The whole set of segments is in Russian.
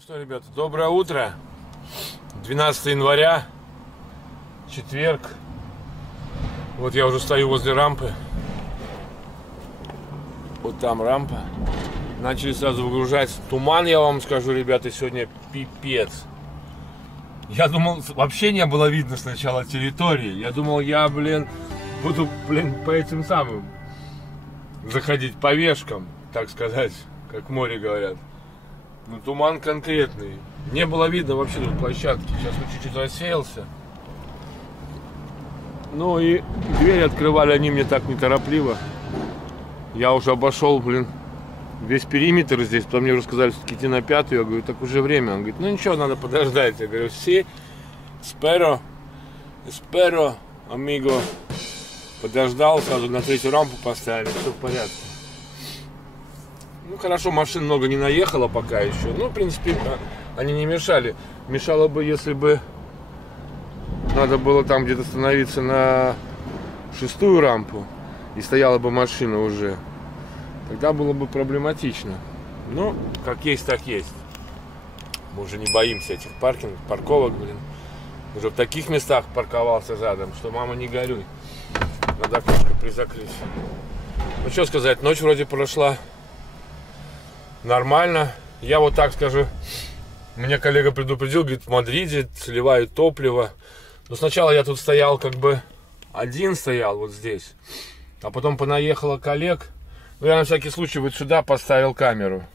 Ну что, ребята, доброе утро. 12 января, четверг. Вот я уже стою возле рампы. Вот там рампа. Начали сразу выгружать. Туман, я вам скажу, ребята, сегодня пипец. Я думал, вообще не было видно сначала территории. Я думал, я, буду, по этим самым заходить по вешкам, так сказать, как в море говорят. Ну, туман конкретный. Не было видно вообще тут площадки. Сейчас он чуть-чуть рассеялся. Ну и двери открывали они мне так неторопливо. Я уже обошел, весь периметр здесь. Потом мне уже сказали, все-таки идти на 5-ю. Я говорю, так уже время. Он говорит, ну ничего, надо подождать. Я говорю, спero, амиго. Подождал, сразу на 3-ю рампу поставили, все в порядке. Ну хорошо, машин много не наехало пока еще. Ну, в принципе, они не мешали. Мешало бы, если бы надо было там где-то становиться на 6-ю рампу и стояла бы машина уже. Тогда было бы проблематично. Ну, как есть, так есть. Мы уже не боимся этих парковок, Уже в таких местах парковался задом, что мама не горюй. Надо окошко призакрыть. Ну, что сказать, ночь вроде прошла нормально. Я вот так скажу. Меня коллега предупредил, говорит, в Мадриде сливают топливо. Но сначала я тут стоял, один стоял вот здесь. А потом понаехало коллег. Ну, я на всякий случай вот сюда поставил камеру.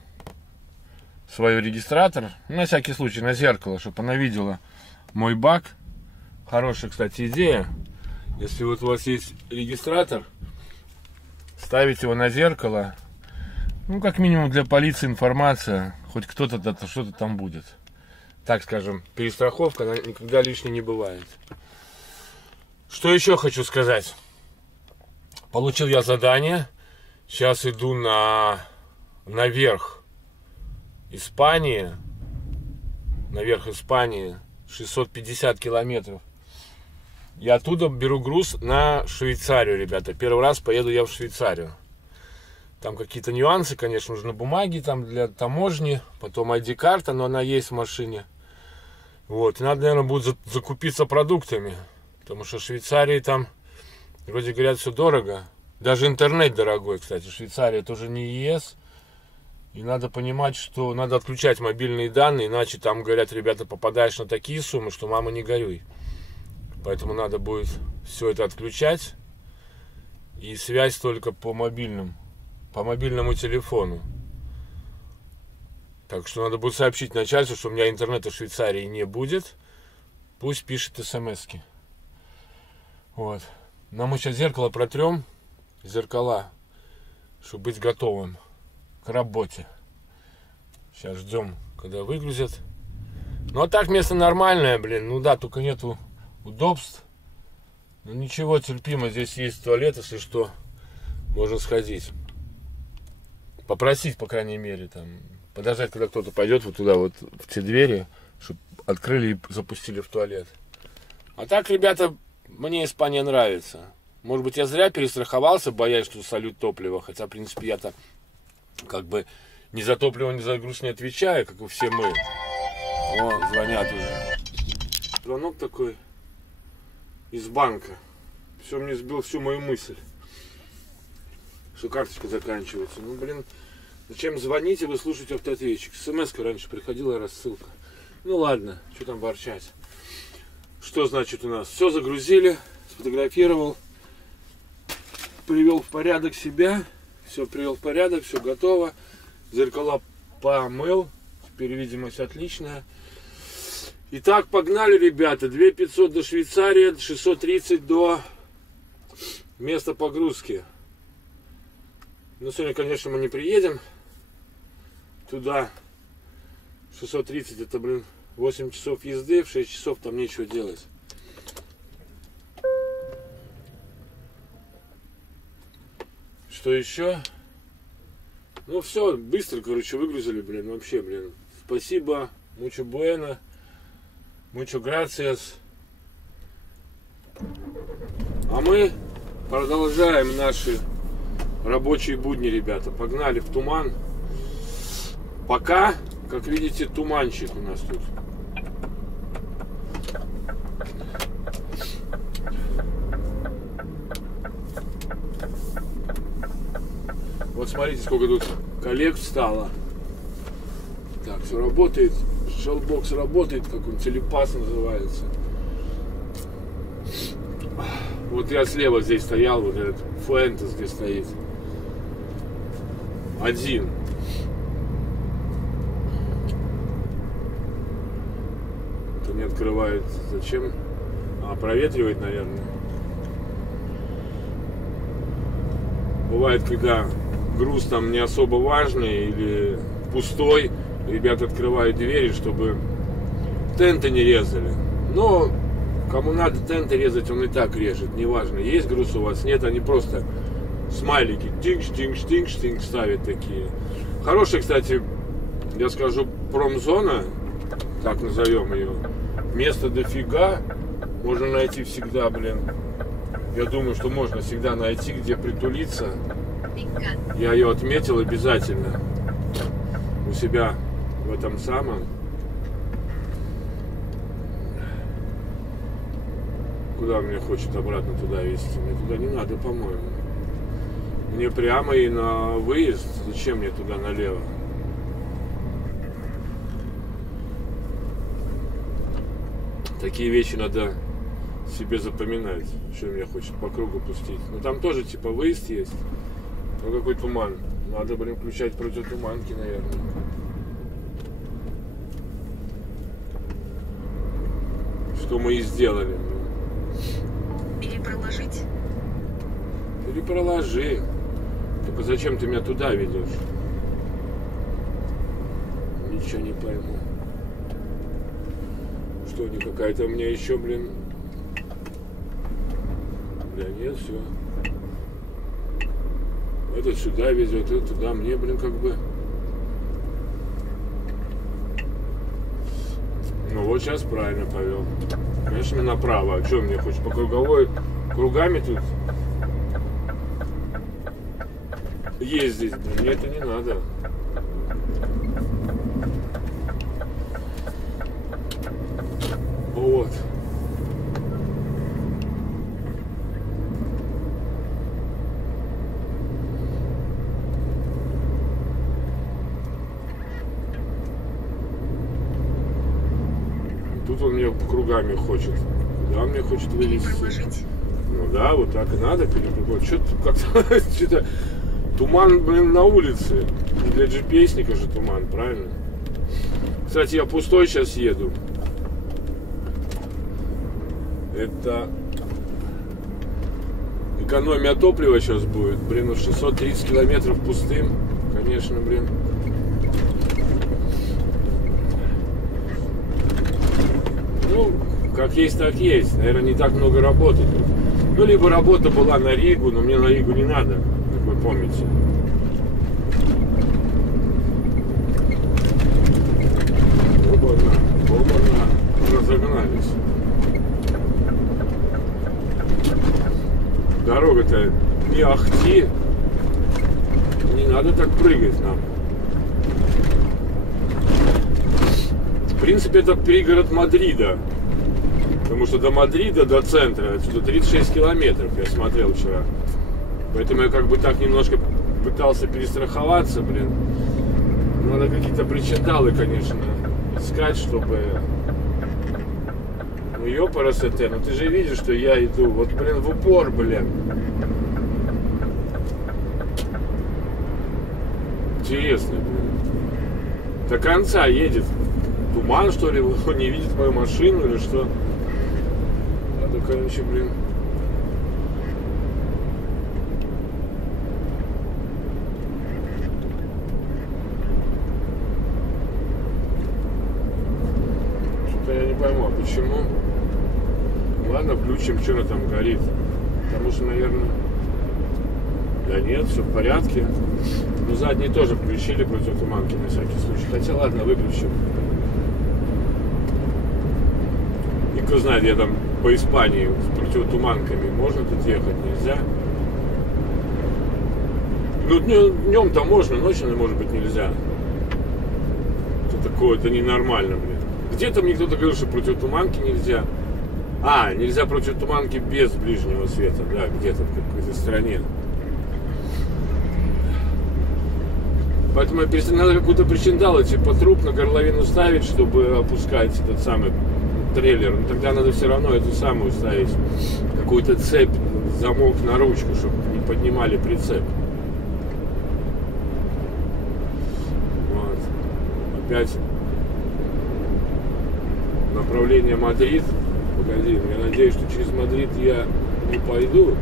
Свой регистратор. На всякий случай, на зеркало, чтобы она видела мой бак. Хорошая, кстати, идея. Если вот у вас есть регистратор, ставить его на зеркало. Ну, как минимум для полиции информация. Хоть кто-то что-то там будет. Так скажем, перестраховка, она никогда лишней не бывает. Что еще хочу сказать? Получил я задание. Сейчас иду наверх Испании. Наверх Испании. 650 километров. Я оттуда беру груз на Швейцарию, ребята. Первый раз поеду я в Швейцарию. Там какие-то нюансы, конечно, нужны бумаги там для таможни. Потом ID-карта, но она есть в машине. Вот. И надо, наверное, будет закупиться продуктами. Потому что в Швейцарии там, вроде говорят, все дорого. Даже интернет дорогой, кстати. Швейцария тоже не ЕС. И надо понимать, что надо отключать мобильные данные. Иначе там, говорят, ребята, попадаешь на такие суммы, что мама не горюй. Поэтому надо будет все это отключать. И связь только по мобильному телефону. Так что надо будет сообщить начальству, что у меня интернета в Швейцарии не будет. Пусть пишет смс-ки. Вот. Нам мы сейчас зеркало протрем. Зеркала. Чтобы быть готовым к работе. Сейчас ждем, когда выгрузят. Ну а так место нормальное, Ну да, только нету удобств. Ну ничего, терпимо. Здесь есть туалет, если что, можно сходить. Попросить, по крайней мере, там, подождать, когда кто-то пойдет вот туда, вот в те двери, чтобы открыли и запустили в туалет. А так, ребята, мне Испания нравится. Может быть, я зря перестраховался, боясь, что сольют топливо. Хотя, в принципе, я-то ни за топливо, ни за груз не отвечаю, как и все мы. О, звонят уже. Звонок такой из банка. Все мне сбил всю мою мысль. Что карточка заканчивается. Ну, зачем звоните, вы слушаете автоответчик. СМС-ка раньше приходила, рассылка. Ну, ладно, что там ворчать. Что значит у нас? Все загрузили, сфотографировал, привел в порядок себя. Все привел в порядок, все готово. Зеркала помыл. Теперь видимость отличная. Итак, погнали, ребята. 2500 до Швейцарии, 630 до места погрузки. Но сегодня, конечно, мы не приедем туда. 630 это, 8 часов езды, в 6 часов там нечего делать. Что еще? Ну все, быстро, короче, выгрузили, вообще, Спасибо, mucho bueno, mucho gracias. А мы продолжаем наши рабочие будни, ребята. Погнали в туман. Пока Как видите, туманчик у нас тут. Вот смотрите, сколько тут коллег встало. Так, все работает. Шелбокс работает, как он, телепас называется. Вот я слева здесь стоял, вот этот Фуэнтес, где стоит. Один. Это не открывает. Зачем? Проветривает, наверное. Бывает, когда груз там не особо важный или пустой, ребята открывают двери, чтобы тенты не резали. Но кому надо тенты резать, он и так режет. Неважно, есть груз у вас, нет, они просто смайлики тинг-штинг-штинг-штинг ставят такие. Хорошая, кстати, я скажу, промзона, так назовем ее. Места дофига, можно найти всегда, блин. Я думаю, что можно всегда найти, где притулиться. Я ее отметил обязательно у себя в этом самом. Куда он меня хочет обратно туда везти? Мне туда не надо, по-моему. Мне прямо и на выезд. Зачем мне туда налево? Такие вещи надо себе запоминать. Что меня хочет по кругу пустить. Ну там тоже типа выезд есть. Ну какой туман. Надо, блин, включать противотуманки, наверное. Что мы и сделали. Или проложить? Или проложи. Только зачем ты меня туда ведешь? Ничего не пойму. Что, не какая-то у меня еще, блин... Бля, нет, все. Этот сюда везет, этот туда. Мне, блин, как бы... Ну вот сейчас правильно повел. Конечно, направо. А что мне хочешь по круговой кругами тут ездить? Блин, мне это не надо. Вот. Тут он меня кругами хочет. Куда он меня хочет вывести? Ну да, вот так и надо перепрыгнуть. Что-то как-то что-то туман, блин, на улице. Не для GPS-ника же туман, правильно? Кстати, я пустой сейчас еду. Это экономия топлива сейчас будет. Блин, ну 630 километров пустым. Конечно, блин. Ну, как есть, так есть. Наверное, не так много работы тут. Ну, либо работа была на Ригу, но мне на Ригу не надо, как вы помните. Оба-на, разогнались. Дорога-то не ахти. Не надо так прыгать нам. В принципе, это пригород Мадрида. Потому что до Мадрида, до центра, отсюда 36 километров, я смотрел вчера. Поэтому я как бы так немножко пытался перестраховаться, блин. Надо какие-то причиндалы, конечно, искать, чтобы... Ну, ёпарасоте, ну ты же видишь, что я иду, вот, блин, в упор, блин. Интересно, блин. До конца едет. Туман, что ли, он не видит мою машину или что? Надо, короче, блин. Что-то я не пойму, а почему? Ладно, включим, что она там горит. Потому что, наверное... Да нет, все в порядке. Ну, задние тоже включили противотуманки на всякий случай. Хотя, ладно, выключим. Кто знает, я там по Испании с противотуманками. Можно тут ехать, нельзя? Ну, днем-то можно, ночью, может быть, нельзя. Это такое, это ненормально, блин. Где-то мне кто-то говорил, что противотуманки нельзя. Нельзя противотуманки без ближнего света, да, где-то в какой-то стране. Поэтому надо какую-то причиндалу, типа труп на горловину ставить, чтобы опускать этот самый трейлер. Но тогда надо все равно эту самую ставить, какую-то цепь, замок на ручку, чтобы не поднимали прицеп. Вот. Опять направление Мадрид. Погоди, я надеюсь, что через Мадрид я не пойду.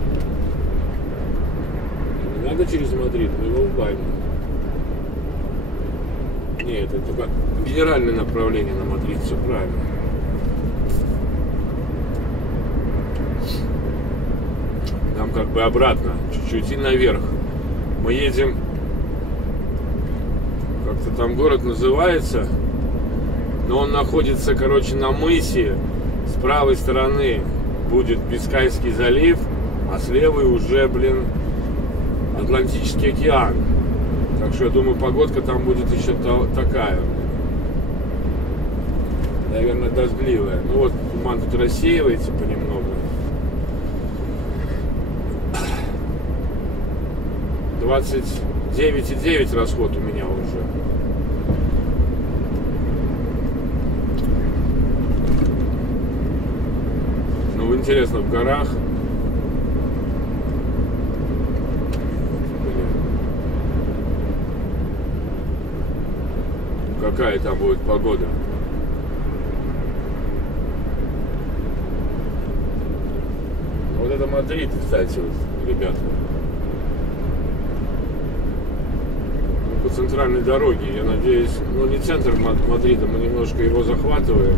Не надо через Мадрид, мы его в баню. Нет, это только генеральное направление на Мадрид, все правильно. Нам как бы обратно, чуть-чуть и наверх. Мы едем, как-то там город называется, но он находится, короче, на мысе. С правой стороны будет Бискайский залив, а с левой уже, Атлантический океан. Так что я думаю, погодка там будет еще такая. Наверное, дождливая. Ну вот, туман тут рассеивается понемногу. 29,9 расход у меня уже. Ну, интересно, в горах. Какая там будет погода? Вот это Мадрид, кстати, вот, ребята. По центральной дороге, я надеюсь, ну не центр Мадрида, мы немножко его захватываем.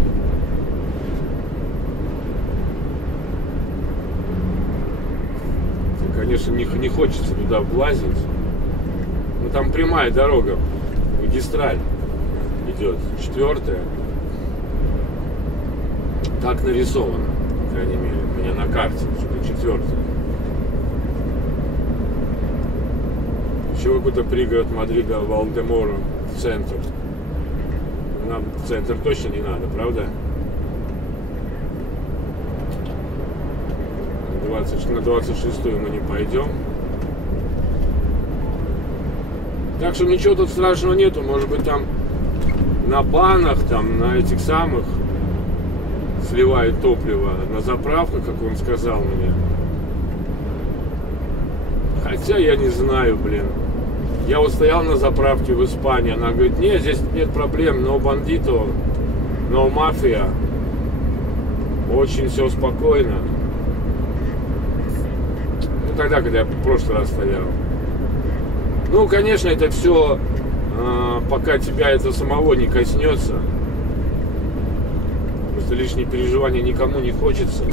Конечно, не хочется туда влазить. Но там прямая дорога, магистраль идет, 4-я. Так нарисовано, по крайней мере, у меня на карте, что 4-я. Еще какой-то пригород Мадрида, Валдеморо, в центр. Нам в центр точно не надо, правда? На 26-ю мы не пойдем. Так что ничего тут страшного нету. Может быть, там на банах, там на этих самых сливает топливо, на заправках, как он сказал мне. Хотя я не знаю, Я вот стоял на заправке в Испании, она говорит, нет, здесь нет проблем, но бандито, но мафия. Очень все спокойно. Ну, тогда, когда я в прошлый раз стоял. Ну, конечно, это все, пока тебя это самого не коснется. Просто лишние переживания никому не хочется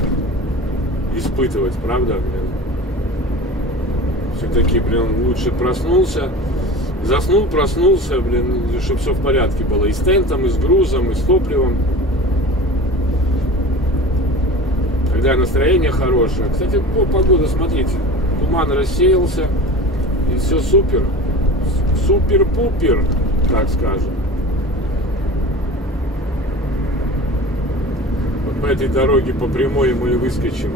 испытывать, правда, Все-таки, лучше проснулся, заснул, проснулся, чтобы все в порядке было. И с тентом, и с грузом, и с топливом. Когда настроение хорошее. Кстати, погода, смотрите, туман рассеялся, и все супер. Супер-пупер, так скажем. Вот по этой дороге по прямой мы и выскочим.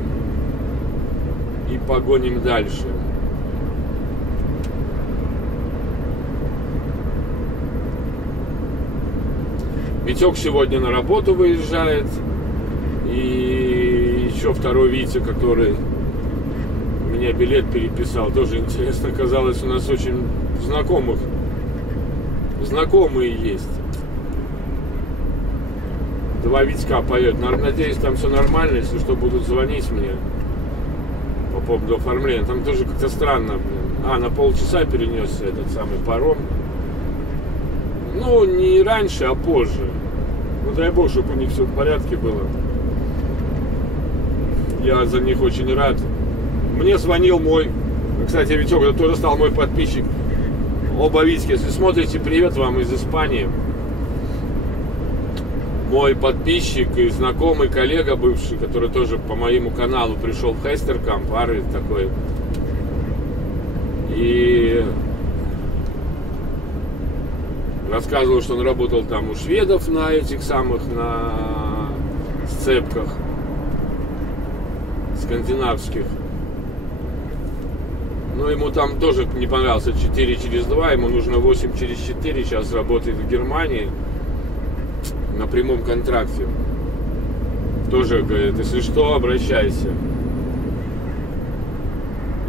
И погоним дальше. Витек сегодня на работу выезжает. И еще второй Витя, который у меня билет переписал. Тоже интересно, казалось, у нас очень знакомые есть. Два Витька поет. Надеюсь, там все нормально. Если что, будут звонить мне по поводу оформления. Там тоже как-то странно. На полчаса перенесся этот самый паром. Ну, не раньше, а позже. Ну, дай бог, чтобы у них все в порядке было. Я за них очень рад. Мне звонил мой, кстати, Витек, это тоже стал мой подписчик. Оба Витьки, если смотрите, привет вам из Испании. Мой подписчик и знакомый коллега бывший, который тоже по моему каналу пришел в Хестеркамп, Арвид такой. И Рассказывал, что он работал там у шведов на этих самых, на сцепках скандинавских. Но ему там тоже не понравился 4 через 2, ему нужно 8 через 4. Сейчас работает в Германии на прямом контракте. Тоже говорит, если что, обращайся.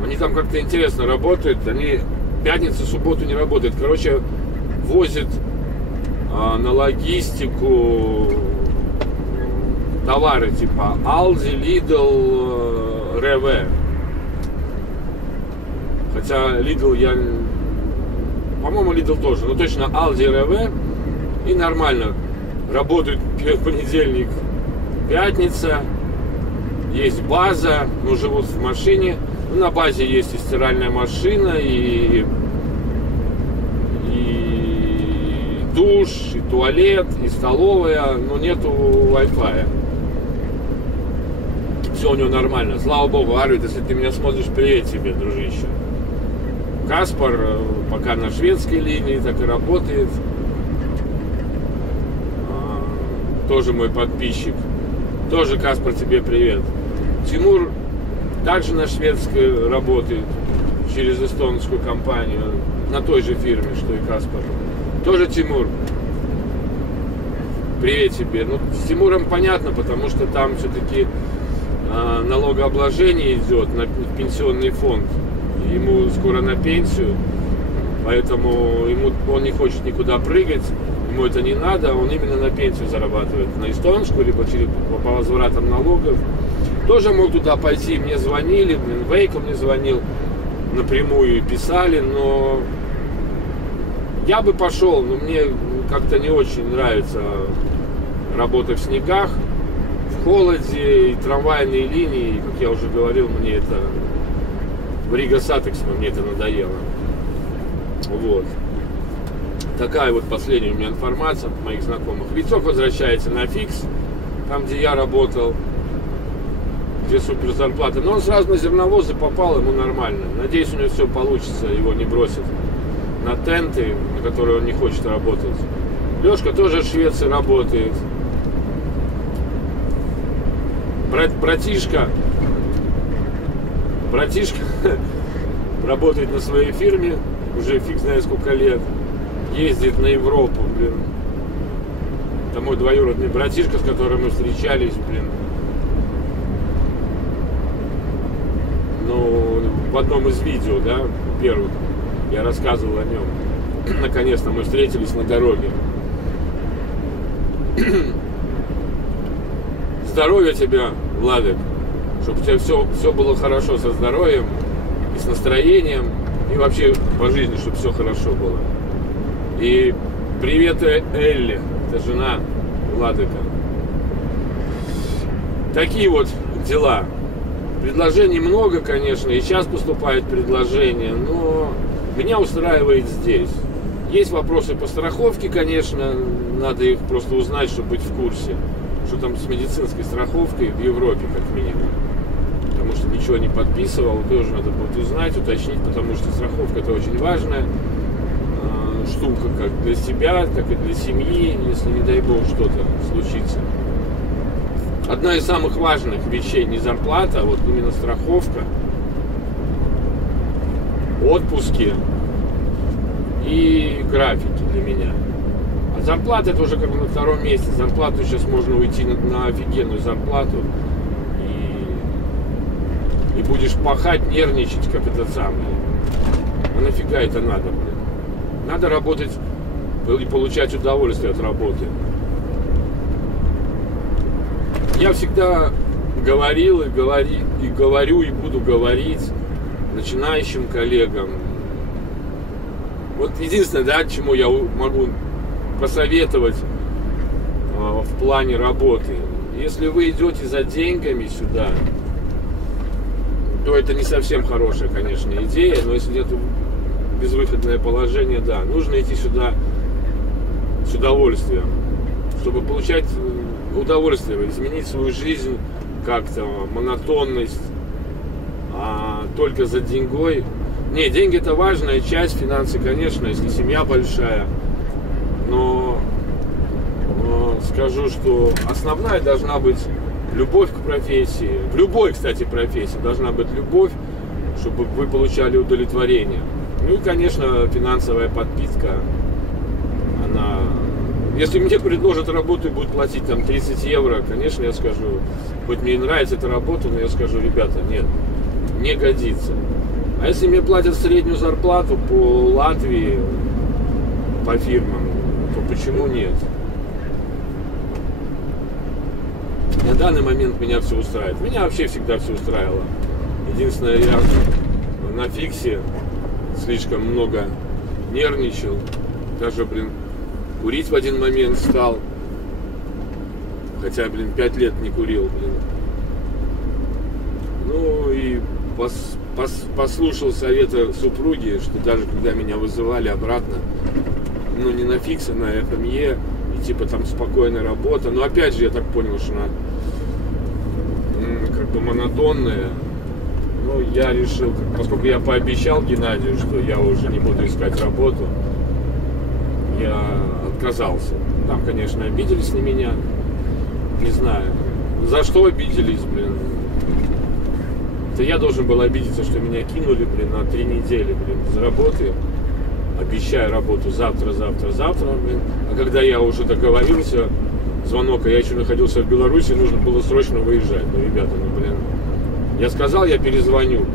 Они там как-то интересно работают. Они пятницу, субботу не работают. Короче, возят на логистику товары типа Aldi, Lidl, REWE. Хотя Lidl я... По-моему, Lidl тоже. Но точно Aldi, REWE. И нормально. Работают в понедельник, пятница. Есть база. Но живут в машине. На базе есть и стиральная машина, и душ, и туалет, и столовая. Но нету Wi-Fi. Все у него нормально. Слава богу, говорит, если ты меня смотришь, привет тебе, дружище. Каспар пока на шведской линии, так и работает. Тоже мой подписчик. Тоже, Каспар, тебе привет. Тимур также на шведской работает через эстонскую компанию, на той же фирме, что и Каспар. Тоже Тимур. Привет тебе. Ну, с Тимуром понятно, потому что там все-таки налогообложение идет на пенсионный фонд. Ему скоро на пенсию, поэтому он не хочет никуда прыгать, ему это не надо, он именно на пенсию зарабатывает, на эстонскую, либо по возвратам налогов. Тоже мог туда пойти, мне звонили, Вейко мне звонил напрямую и писали, но я бы пошел, но мне как-то не очень нравится работа в снегах, в холоде, и трамвайные линии, как я уже говорил, мне это... В Рига Сатекс мне это надоело. Вот. Такая вот последняя у меня информация от моих знакомых. Витек возвращается на фикс, там, где я работал, где супер зарплата. Но он сразу на зерновозы попал, ему нормально. Надеюсь, у него все получится, его не бросят на тенты, на которые он не хочет работать. Лешка тоже в Швеции работает. Братишка работает на своей фирме, уже фиг знает сколько лет, ездит на Европу, блин. Это мой двоюродный братишка, с которым мы встречались, блин. Ну, в одном из видео, да, первых, я рассказывал о нем. Наконец-то мы встретились на дороге. Здоровья тебе, Владик. Чтобы у тебя все было хорошо со здоровьем и с настроением, и вообще по жизни, чтобы все хорошо было. И привет Элли, это жена Владыка. Такие вот дела. Предложений много, конечно, и сейчас поступают предложения, но меня устраивает здесь. Есть вопросы по страховке, конечно, надо их просто узнать, чтобы быть в курсе, что там с медицинской страховкой в Европе, как минимум. Потому что ничего не подписывал, тоже надо будет узнать, уточнить, потому что страховка это очень важная штука, как для себя, так и для семьи, если, не дай бог, что-то случится. Одна из самых важных вещей не зарплата, а вот именно страховка, отпуски и графики для меня. А зарплата это уже как бы на втором месте. Зарплату сейчас можно уйти на офигенную зарплату. И будешь пахать, нервничать, как этот самый. А нафига это надо, блин? Надо работать и получать удовольствие от работы. Я всегда говорил и говорю, и буду говорить начинающим коллегам. Вот единственное, да, чему я могу посоветовать в плане работы. Если вы идете за деньгами сюда, то это не совсем хорошая, конечно, идея, но если нет безвыходное положение, да, нужно идти сюда с удовольствием, чтобы получать удовольствие, изменить свою жизнь как-то, монотонность, а только за деньгой. Не, деньги это важная часть, финансы, конечно, если семья большая, скажу, что основная должна быть любовь к профессии. В любой, кстати, профессии должна быть любовь, чтобы вы получали удовлетворение. Ну и, конечно, финансовая подпитка. Она... Если мне предложат работу и будут платить там 30 евро, конечно, я скажу, хоть мне и нравится эта работа, но я скажу, ребята, нет, не годится. А если мне платят среднюю зарплату по Латвии, по фирмам, то почему нет? На данный момент меня все устраивает. Меня вообще всегда все устраивало. Единственное, я на фиксе слишком много нервничал. Даже, курить в один момент стал. Хотя, 5 лет не курил, Ну и послушал совета супруги, что даже когда меня вызывали обратно, ну не на фикс, а на ФМЕ, и типа там спокойная работа. Но опять же я так понял, что она как бы монотонная. Ну я решил, поскольку я пообещал Геннадию, что я уже не буду искать работу, я отказался. Там, конечно, обиделись на меня. Не знаю, за что обиделись, Это я должен был обидеться, что меня кинули, на 3 недели, без работы. Обещаю работу завтра. А когда я уже договорился, звонок, а я еще находился в Беларуси, нужно было срочно выезжать. Ну, ребята, я сказал, я перезвоню,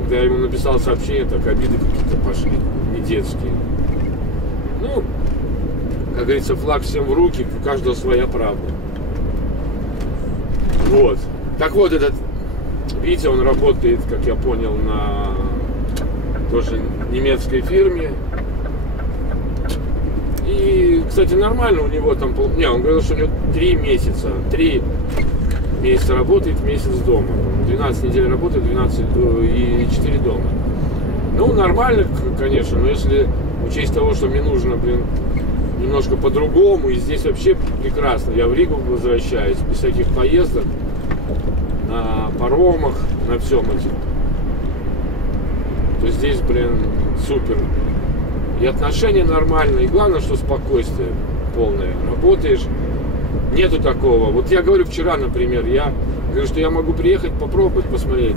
Когда я ему написал сообщение, так обиды какие-то пошли, не детские. Ну, как говорится, флаг всем в руки, у каждого своя правда. Вот. Так вот, этот Витя, он работает, как я понял, на тоже немецкой фирме. И, кстати, нормально у него там... Не, он говорил, что у него 3 месяца работает, месяц дома. 12 недель работает, 12 и 4 дома. Ну, нормально, конечно, но если учесть того, что мне нужно, немножко по-другому, и здесь вообще прекрасно. Я в Ригу возвращаюсь, без всяких поездок, на паромах, на всем этим. То здесь, супер. И отношения нормальные, и главное, что спокойствие полное. Работаешь, нету такого. Вот я говорю вчера, например, я говорю, что я могу приехать, попробовать, посмотреть.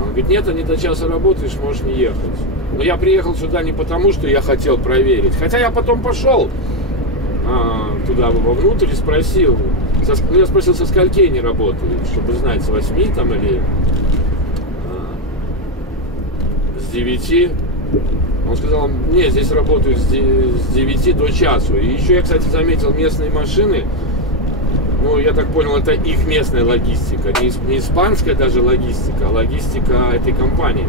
Он говорит, нет, не до часа работаешь, можешь не ехать. Но я приехал сюда не потому, что я хотел проверить. Хотя я потом пошел туда вовнутрь и спросил. Я спросил, со скольки они работают, чтобы знать, с 8 там или с 9. Он сказал, нет, здесь работают с 9 до часу. И еще я, кстати, заметил местные машины. Ну, я так понял, это их местная логистика. Не испанская даже логистика, а логистика этой компании.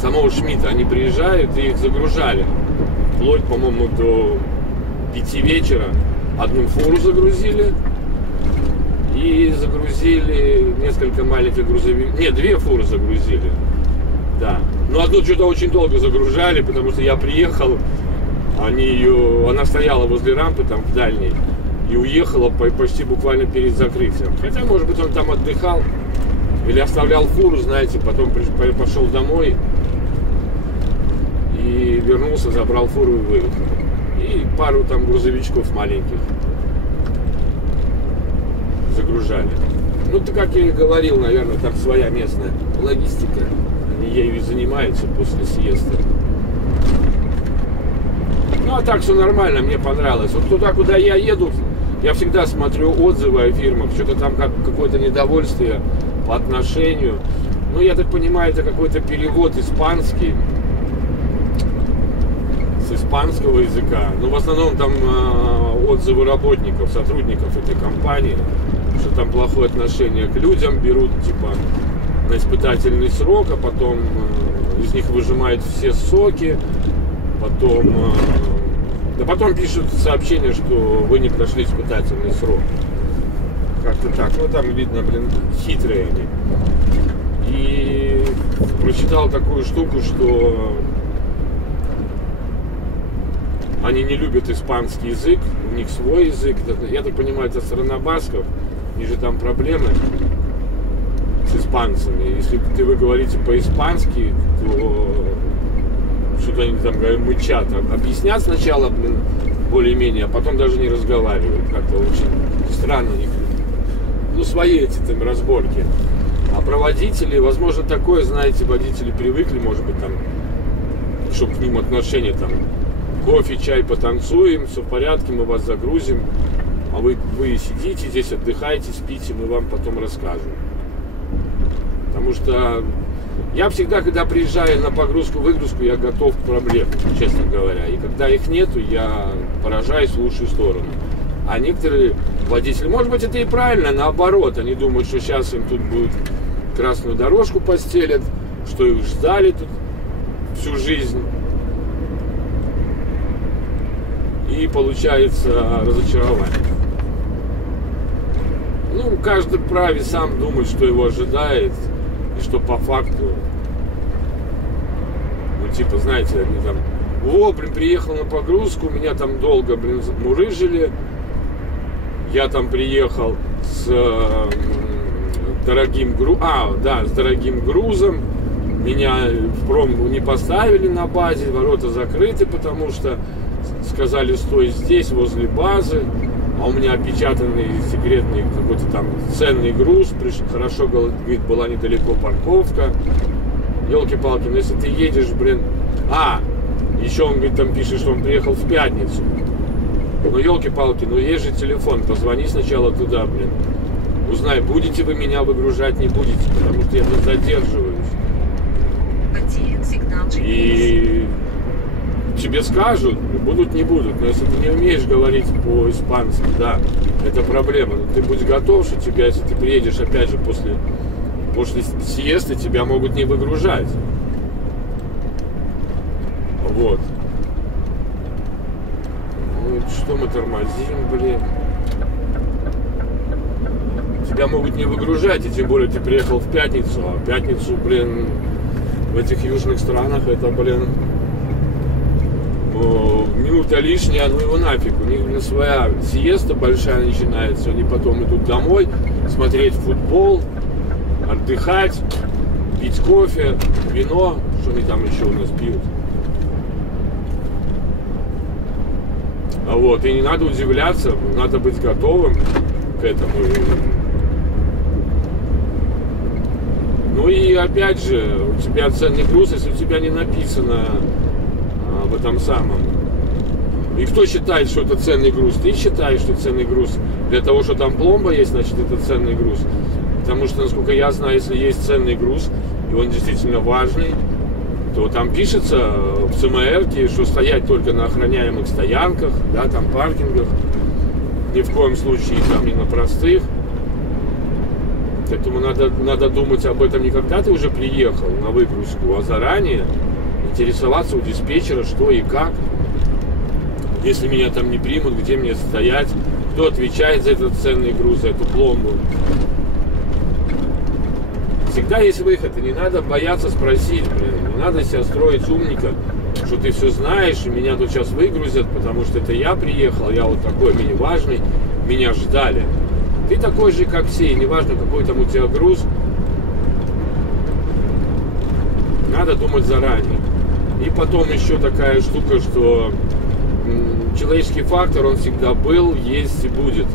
Самого Шмидта. Они приезжают и их загружали. Вплоть, по-моему, до 5 вечера. Одну фуру загрузили. И загрузили несколько маленьких грузовиков. Нет, 2 фуры загрузили. Да. Но одну что-то очень долго загружали, потому что я приехал, она стояла возле рампы, там, в дальней, и уехала почти буквально перед закрытием. Хотя, может быть, он там отдыхал или оставлял фуру, знаете, потом пошел домой и вернулся, забрал фуру и выехал. И пару там грузовичков маленьких загружали. Ну, ты как я и говорил, наверное, там своя местная логистика. Они ею и занимаются после съезда. Ну, а так все нормально, мне понравилось. Вот туда, куда я еду, я всегда смотрю отзывы о фирмах. Что-то там какое-то недовольствие по отношению. Ну, я так понимаю, это какой-то перевод испанский. С испанского языка. Но в основном там отзывы работников, сотрудников этой компании. Что там плохое отношение к людям, берут, типа, на испытательный срок, а потом из них выжимают все соки, потом пишут сообщение, что вы не прошли испытательный срок. Как-то так. Ну, там видно, хитрые они. И прочитал такую штуку, что они не любят испанский язык, у них свой язык. Я так понимаю, это страна басков, у них же там проблемы с испанцами. Если вы говорите по-испански, то что-то они там говорят, мычат. Объяснят сначала, более-менее, а потом даже не разговаривают. Как-то очень странно у них. Ну, свои эти там разборки. А про водителей, возможно, такое, знаете, водители привыкли, может быть, там, чтобы к ним отношения там, кофе, чай, потанцуем, все в порядке, мы вас загрузим, а вы сидите здесь, отдыхаете, спите, мы вам потом расскажем. Потому что я всегда, когда приезжаю на погрузку-выгрузку, я готов к проблемам, честно говоря. И когда их нету, я поражаюсь в лучшую сторону. А некоторые водители, может быть, это и правильно, наоборот, они думают, что сейчас им тут будут красную дорожку постелят, что их ждали тут всю жизнь. И получается разочарование. Ну, каждый вправе сам думать, что его ожидает, и что по факту, ну, типа, знаете, они там, о, блин, приехал на погрузку, меня там долго, блин, мурыжили, я там приехал с дорогим грузом, меня в промку не поставили на базе, ворота закрыты, потому что сказали, стой здесь, возле базы, а у меня опечатанный секретный какой-то там ценный груз, хорошо, говорит, была недалеко парковка, елки-палки, но если ты едешь, блин, еще он, говорит, там пишет, что он приехал в пятницу, ну, елки-палки, ну, есть же телефон, позвони сначала туда, блин, узнай, будете вы меня выгружать, не будете, потому что я тут задерживаюсь. Потерян сигнал GPS. И тебе скажут, будут, не будут. Но если ты не умеешь говорить по-испански, да, это проблема. Но ты будь готов, что тебя, если ты приедешь, опять же, после сиесты, тебя могут не выгружать. Вот. Ну, что мы тормозим, блин? Тебя могут не выгружать, и тем более ты приехал в пятницу, а в пятницу, блин, в этих южных странах это, блин, минута лишняя, ну его нафиг. У них, блин, своя сиеста большая начинается, они потом идут домой смотреть футбол, отдыхать, пить кофе, вино, что они там еще у нас пьют. А вот, и не надо удивляться, надо быть готовым к этому. Ну и опять же, у тебя ценный груз, если у тебя не написано об этом самом. И кто считает, что это ценный груз? Ты считаешь, что ценный груз? Для того, что там пломба есть, значит, это ценный груз. Потому что, насколько я знаю, если есть ценный груз, и он действительно важный, то там пишется в ЦМР, что стоять только на охраняемых стоянках, да, там паркингах, ни в коем случае там не на простых. Поэтому надо думать об этом не когда ты уже приехал на выгрузку, а заранее интересоваться у диспетчера, что и как. Если меня там не примут, где мне стоять, кто отвечает за этот ценный груз, за эту пломбу. Всегда есть выход, и не надо бояться спросить, блин, не надо себя строить умника, что ты все знаешь, и меня тут сейчас выгрузят, потому что это я приехал, я вот такой мини важный, меня ждали. Ты такой же, как все, и неважно, какой там у тебя груз, надо думать заранее. И потом еще такая штука, что человеческий фактор, он всегда был, есть и будет.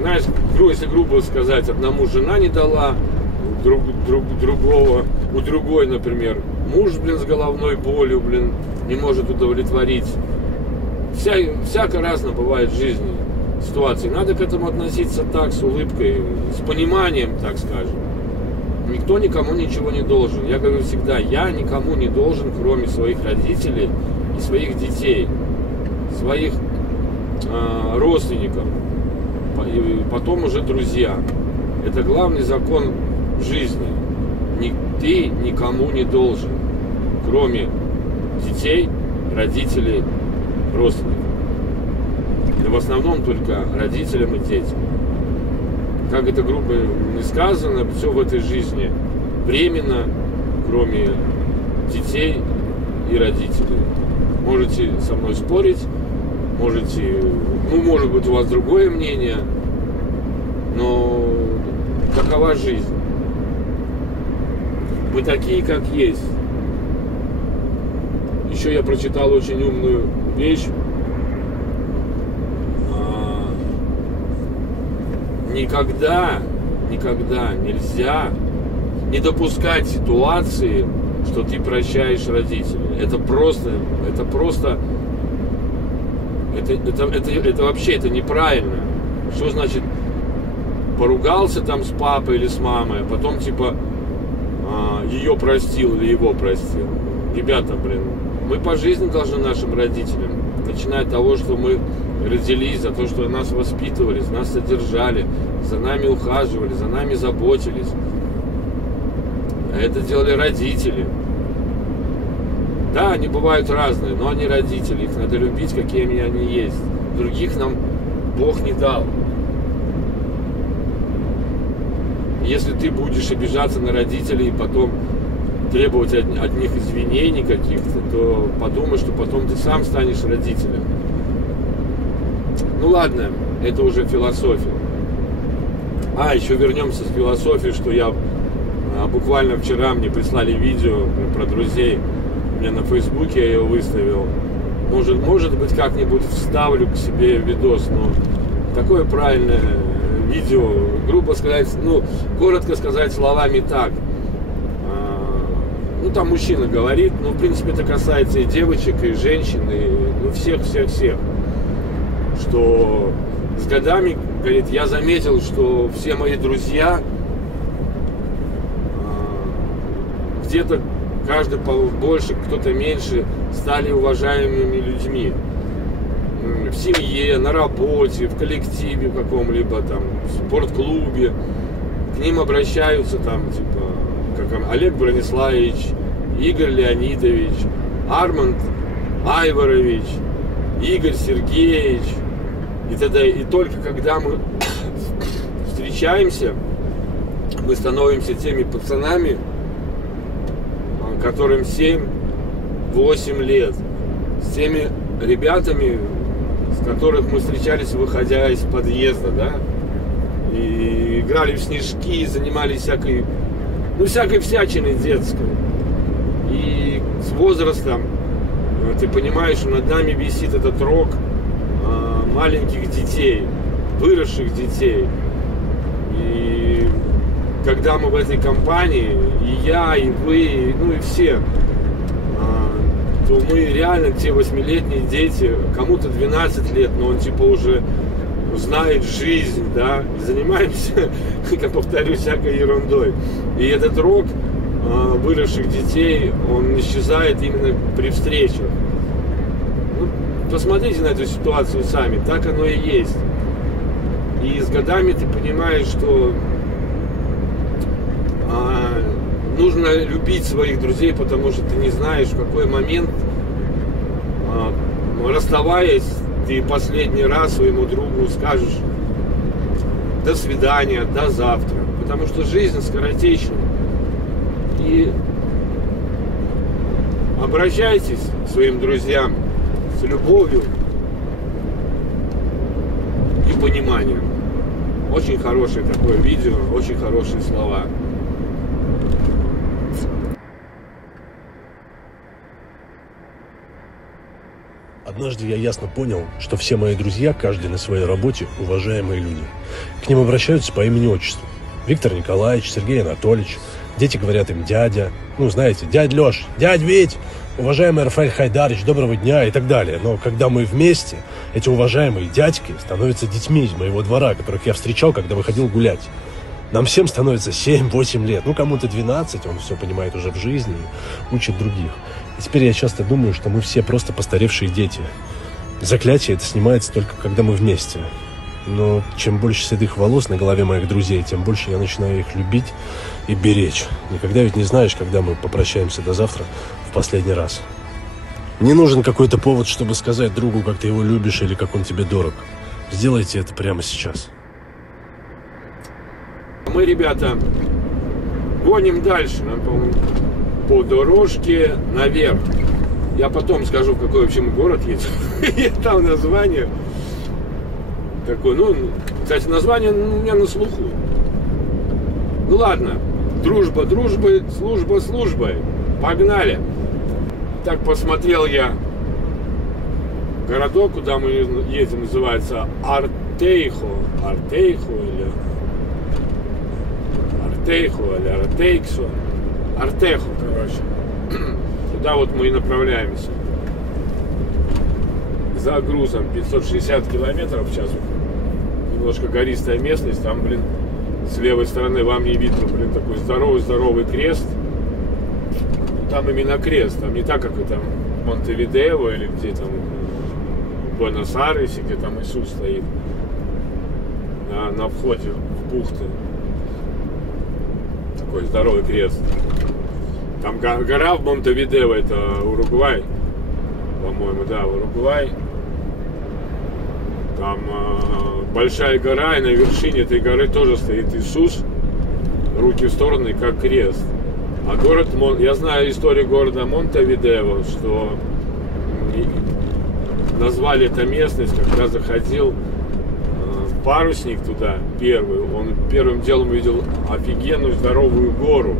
Знаешь, если грубо сказать, одному жена не дала, у другой, например, муж, блин, с головной болью, блин, не может удовлетворить. Всяко разно бывает в жизни ситуации. Надо к этому относиться так, с улыбкой, с пониманием, так скажем. Никто никому ничего не должен. Я говорю всегда, я никому не должен, кроме своих родителей и своих детей, своих родственников, и потом уже друзья. Это главный закон жизни. Ты никому не должен, кроме детей, родителей, родственников. И в основном только родителям и детям. Как это грубо не сказано, все в этой жизни временно, кроме детей и родителей. Можете со мной спорить, можете, ну, может быть, у вас другое мнение, но такова жизнь. Мы такие, как есть. Еще я прочитал очень умную вещь, никогда нельзя не допускать ситуации, что ты прощаешь родителей. Это вообще это неправильно. Что значит поругался там с папой или с мамой, а потом типа ее простил или его простил? Ребята, мы по жизни должны нашим родителям, начиная от того, что мы родились, за то, что нас воспитывали, нас содержали, за нами ухаживали, за нами заботились. А это делали родители. Да, они бывают разные, но они родители, их надо любить, какими они есть. Других нам Бог не дал. Если ты будешь обижаться на родителей и потом требовать от них извинений каких-то, то подумай, что потом ты сам станешь родителем. Ну ладно, это уже философия. Еще вернемся с философии, что я буквально вчера мне прислали видео про друзей. У меня на Фейсбуке я ее выставил. Может быть, как-нибудь вставлю к себе видос, но такое правильное видео, грубо сказать, коротко сказать словами так. Там мужчина говорит, в принципе, это касается и девочек, и женщин, и всех. Что с годами, говорит, я заметил, что все мои друзья где-то каждый больше, кто-то меньше, стали уважаемыми людьми. В семье, на работе, в коллективе каком-либо, там, в спортклубе. К ним обращаются там, типа, как Олег Брониславович, Игорь Леонидович, Арманд Айворович, Игорь Сергеевич и т.д. И только когда мы встречаемся, мы становимся теми пацанами, которым 7-8 лет, с теми ребятами, с которых мы встречались, выходя из подъезда, да, и играли в снежки, занимались всякой всячиной детской. И с возрастом ты понимаешь, что над нами висит этот рог маленьких детей, выросших детей. И когда мы в этой компании, и я, и вы, и все, то мы реально те 8-летние дети, кому-то 12 лет, но он типа уже знает жизнь, да, и занимаемся, как повторюсь, всякой ерундой. И этот рог выросших детей, он исчезает именно при встречах. Посмотрите на эту ситуацию сами, так оно и есть. И с годами ты понимаешь, что нужно любить своих друзей, потому что ты не знаешь, в какой момент, расставаясь, ты последний раз своему другу скажешь до свидания, до завтра. Потому что жизнь скоротечна. И обращайтесь к своим друзьям с любовью и пониманием. Очень хорошее такое видео, очень хорошие слова. Однажды я ясно понял, что все мои друзья, каждый на своей работе, уважаемые люди. К ним обращаются по имени-отчеству. Виктор Николаевич, Сергей Анатольевич. Дети говорят им дядя. Знаете, дядь Леш, дядь Вить, уважаемый Рафаэль Хайдарович, доброго дня и так далее. Но когда мы вместе, эти уважаемые дядьки становятся детьми из моего двора, которых я встречал, когда выходил гулять. Нам всем становится 7-8 лет. Кому-то 12, он все понимает уже в жизни и учит других. И теперь я часто думаю, что мы все просто постаревшие дети. Заклятие это снимается только когда мы вместе. Но чем больше седых волос на голове моих друзей, тем больше я начинаю их любить и беречь. Никогда ведь не знаешь, когда мы попрощаемся до завтра в последний раз. Не нужен какой-то повод, чтобы сказать другу, как ты его любишь или как он тебе дорог. Сделайте это прямо сейчас. Мы, ребята, гоним дальше. Нам, по-моему, по дорожке наверх. Я потом скажу, в какой вообще мы город едем. Там название такое. Кстати, название у меня на слуху. Ладно. Дружба дружбой, служба службой. Погнали. Так посмотрел я городок, куда мы едем, называется Артейхо или Артейксо. Артехо, короче. Туда вот мы и направляемся. За грузом 560 километров в час. Немножко гористая местность. Там, блин, с левой стороны вам не видно, блин, такой здоровый крест. Там именно крест. Там не так, как и там в Монтевидео или где там в Буэнос-Айресе, где там Иисус стоит на входе в бухты. Такой здоровый крест. Там гора в Монтевидео, это Уругвай. По-моему, да, Уругвай. Там большая гора, и на вершине этой горы тоже стоит Иисус. Руки в стороны, как крест. А город, я знаю историю города Монтевидео, что назвали эту местность, когда заходил парусник туда первый, он первым делом увидел офигенную здоровую гору.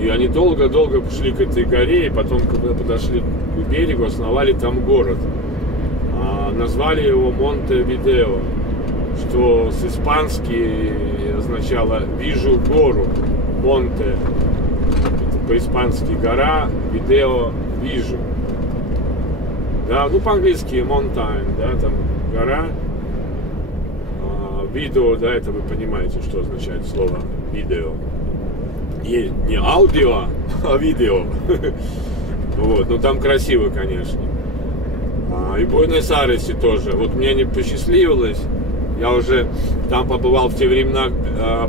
И они долго-долго шли к этой горе, и потом, когда подошли к берегу, основали там город. Назвали его Монтевидео, что с испански означало «вижу гору». Монте, это по-испански гора, видео вижу. Да, ну по-английски mountain, да, там гора. Видео, да, это вы понимаете, что означает слово видео. И не аудио, а видео. Вот, ну там красиво, конечно. И в Буэнос-Айресе тоже. Вот мне не посчастливилось. Я уже там побывал в те времена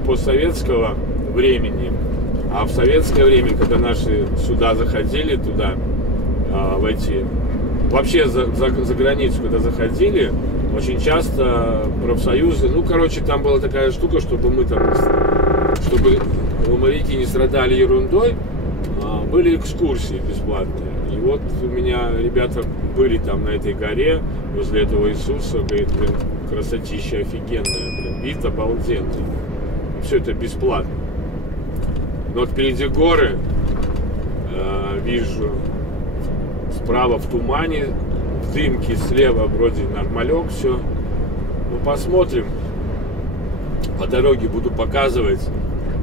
постсоветского времени. А в советское время, когда наши суда заходили туда, в эти... Вообще за границу, когда заходили, очень часто профсоюзы... Ну, короче, там была такая штука, чтобы мы там... Чтобы моряки не страдали ерундой, были экскурсии бесплатные. И вот у меня ребята были там на этой горе, возле этого Иисуса, говорит, блин, красотища офигенная, блин, вид обалденный. Все это бесплатно. Но вот впереди горы, вижу, справа в тумане, в дымке, слева вроде нормалек все. Ну, посмотрим. По дороге буду показывать.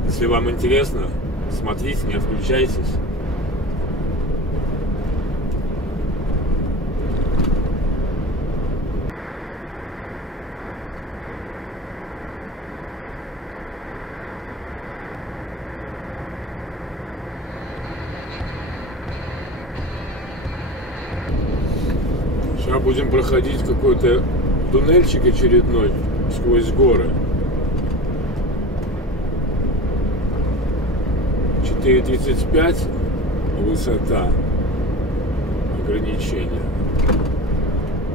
Если вам интересно, смотрите, не отключайтесь. Сейчас будем проходить какой-то туннельчик очередной сквозь горы. 4,35 высота ограничения.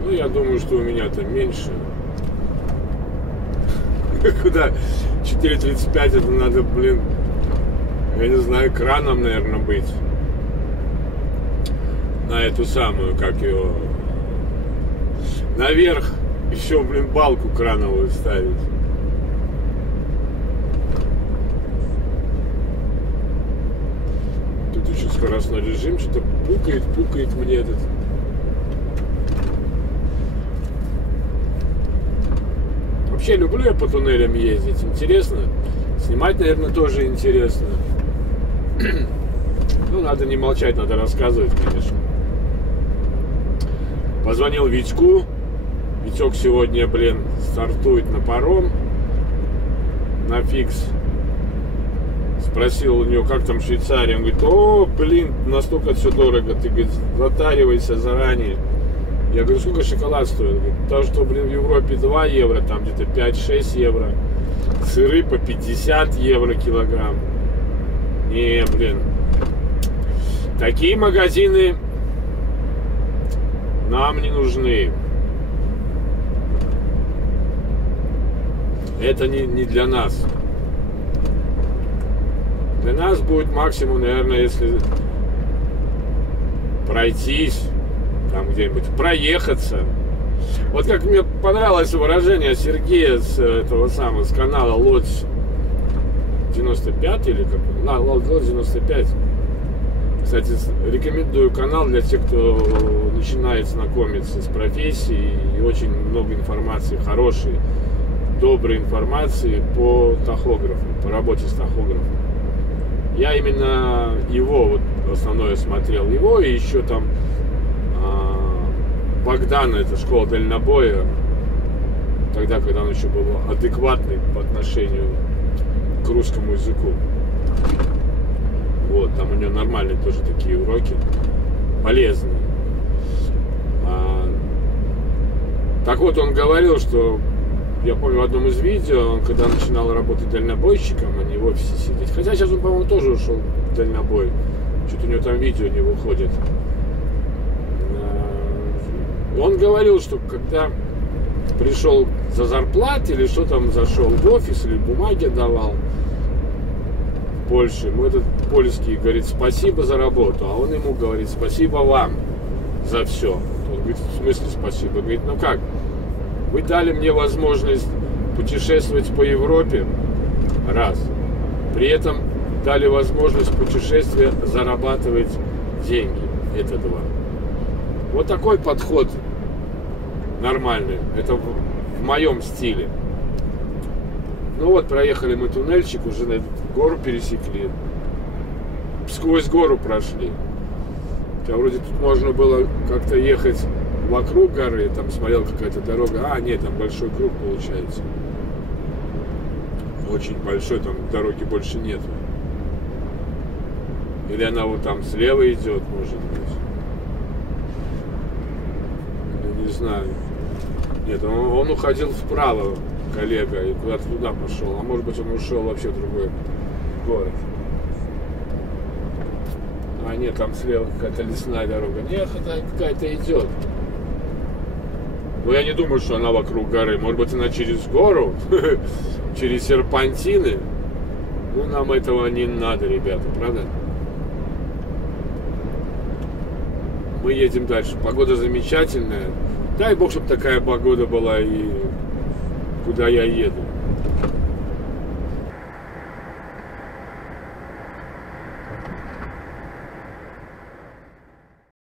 Ну, я думаю, что у меня там меньше. Куда 4,35, это надо, блин, я не знаю, краном, наверное, быть. На эту самую, как ее, наверх еще, блин, балку крановую ставить. Тут еще скоростной режим, что-то пукает мне этот. Вообще люблю я по туннелям ездить, интересно. Снимать, наверное, тоже интересно. Ну, надо не молчать, надо рассказывать, конечно. Позвонил Витьку. Витек сегодня, блин, стартует на паром. На фикс. Спросил у него, как там Швейцария. Он говорит, о, блин, настолько все дорого. Ты, говорит, затаривайся заранее. Я говорю, сколько шоколад стоит? Он говорит, то, что, блин, в Европе 2 евро, там где-то 5-6 евро. Сыры по 50 евро килограмм. Не, блин. Такие магазины нам не нужны. Это не для нас. Для нас будет максимум, наверное, если пройтись, там где-нибудь, проехаться. Вот как мне понравилось выражение Сергея с этого самого, с канала Лодь 95 или как? Лодь 95. Кстати, рекомендую канал для тех, кто начинает знакомиться с профессией. И очень много информации, хорошей, доброй информации по тахографу, по работе с тахографом. Я именно его, вот основное смотрел его, и еще там Богдана, это школа дальнобоя, тогда, когда он еще был адекватный по отношению к русскому языку. Вот, там у него нормальные тоже такие уроки, полезные. Так вот, он говорил, что, я помню в одном из видео, он когда начинал работать дальнобойщиком, а не в офисе сидеть, хотя сейчас он, по-моему, тоже ушел в дальнобой, что-то у него там видео не выходит. Он говорил, что когда пришел за зарплатой или что там, зашел в офис или бумаги давал в Польше, ему этот польский говорит спасибо за работу, а он ему говорит спасибо вам за все. Он говорит, в смысле спасибо? Говорит, ну как, вы дали мне возможность путешествовать по Европе, раз, при этом дали возможность путешествия зарабатывать деньги, это два. Вот такой подход нормальный, это в моем стиле. Ну вот, проехали мы туннельчик, уже на гору пересекли, сквозь гору прошли. Хотя вроде тут можно было как-то ехать вокруг горы, там смотрел какая-то дорога, а нет, там большой круг получается. Очень большой, там дороги больше нет. Или она вот там слева идет, может быть. Не знаю. Нет, он уходил вправо, коллега, и куда-то туда пошел. А может быть, он ушел вообще в другой город. А нет, там слева какая-то лесная дорога. Нет, это какая-то идет. Но я не думаю, что она вокруг горы. Может быть, она через гору, через серпантины. Ну, нам этого не надо, ребята, правда? Мы едем дальше. Погода замечательная. Дай бог, чтобы такая погода была и куда я еду.